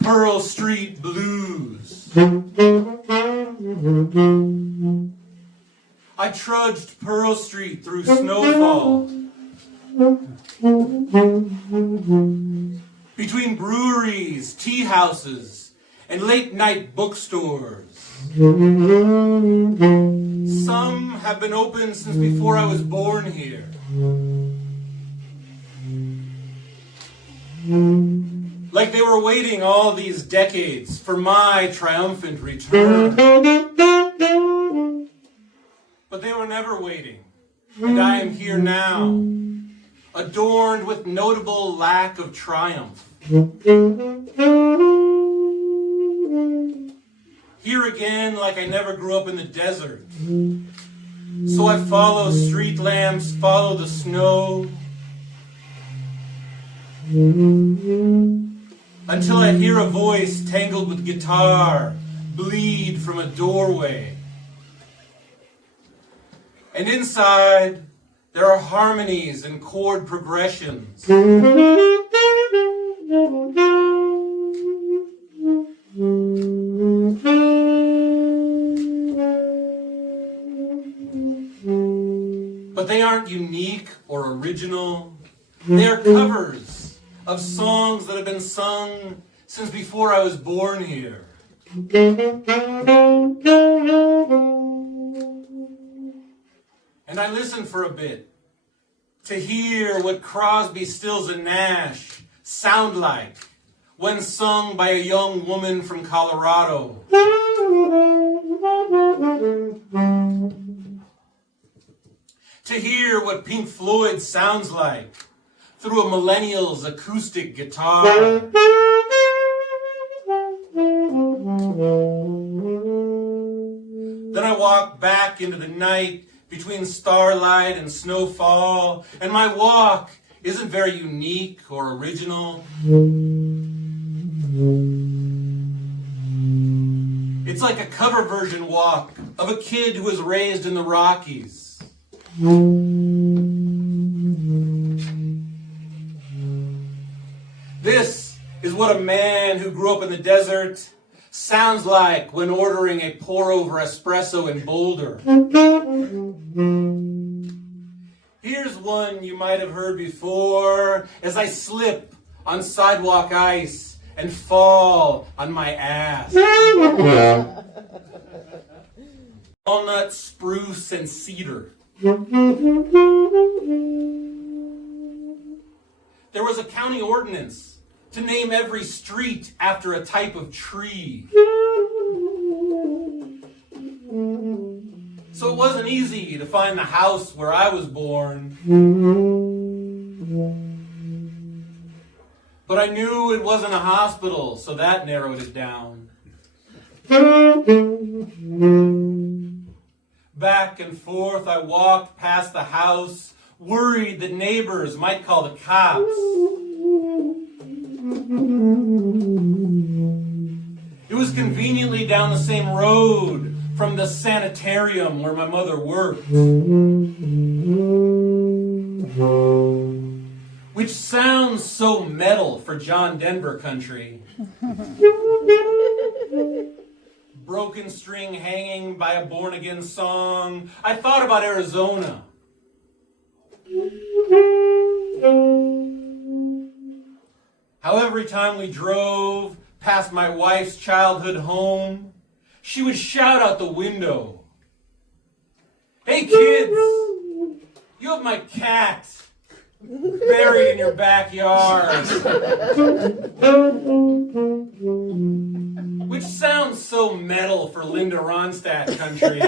Pearl Street Blues. I trudged Pearl Street through snowfall, between breweries, tea houses, and late-night bookstores. Some have been open since before I was born here. Like they were waiting all these decades for my triumphant return. But they were never waiting, and I am here now, adorned with notable lack of triumph. Here again, like I never grew up in the desert. So I follow street lamps, follow the snow, until I hear a voice tangled with guitar bleed from a doorway. And inside, there are harmonies and chord progressions. But they aren't unique or original. They are covers of songs that have been sung since before I was born here. And I listened for a bit to hear what Crosby, Stills, and Nash sound like when sung by a young woman from Colorado. To hear what Pink Floyd sounds like through a millennial's acoustic guitar. Then I walk back into the night between starlight and snowfall, and my walk isn't very unique or original. It's like a cover version walk of a kid who was raised in the Rockies. This is what a man who grew up in the desert sounds like when ordering a pour-over espresso in Boulder. Here's one you might have heard before as I slip on sidewalk ice and fall on my ass. Walnut, Spruce, and Cedar. There was a county ordinance to name every street after a type of tree. So it wasn't easy to find the house where I was born. But I knew it wasn't a hospital, so that narrowed it down. Back and forth I walked past the house, worried that neighbors might call the cops. It was conveniently down the same road from the sanitarium where my mother worked. Which sounds so metal for John Denver country. Broken string hanging by a born-again song. I thought about Arizona. How every time we drove past my wife's childhood home, she would shout out the window, "Hey kids, you have my cat buried in your backyard." Which sounds so metal for Linda Ronstadt country.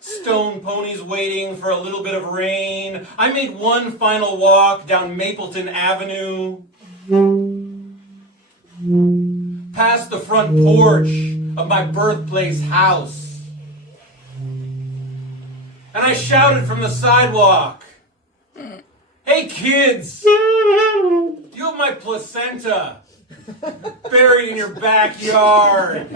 Stone ponies waiting for a little bit of rain. I made one final walk down Mapleton Avenue, past the front porch of my birthplace house. And I shouted from the sidewalk, "Hey kids, you have my placenta buried in your backyard."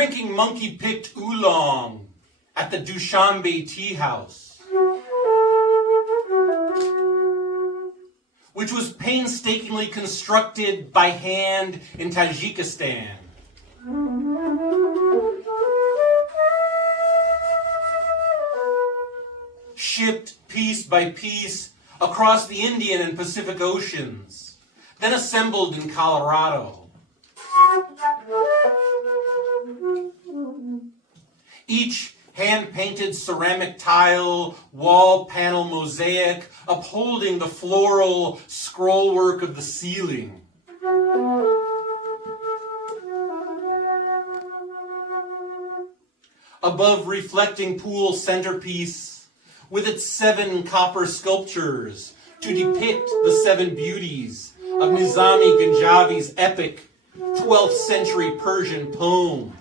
drinking monkey-picked oolong at the Dushanbe Tea House, which was painstakingly constructed by hand in Tajikistan. Shipped piece by piece across the Indian and Pacific Oceans, then assembled in Colorado. Each hand-painted ceramic tile, wall panel mosaic, upholding the floral scrollwork of the ceiling. Above reflecting pool centerpiece, with its 7 copper sculptures to depict the 7 beauties of Nizami Ganjavi's epic 12th century Persian poem.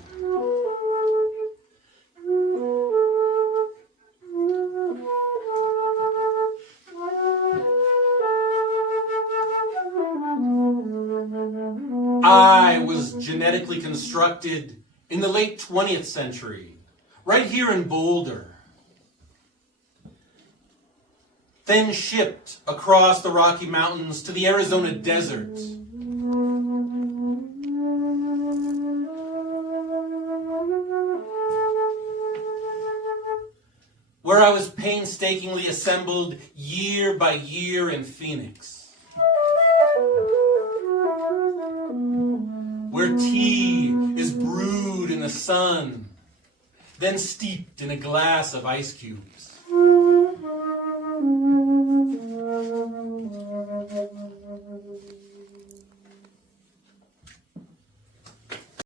I was genetically constructed in the late 20th century, right here in Boulder. Then shipped across the Rocky Mountains to the Arizona desert. Where I was painstakingly assembled year by year in Phoenix. Where tea is brewed in the sun, then steeped in a glass of ice cubes.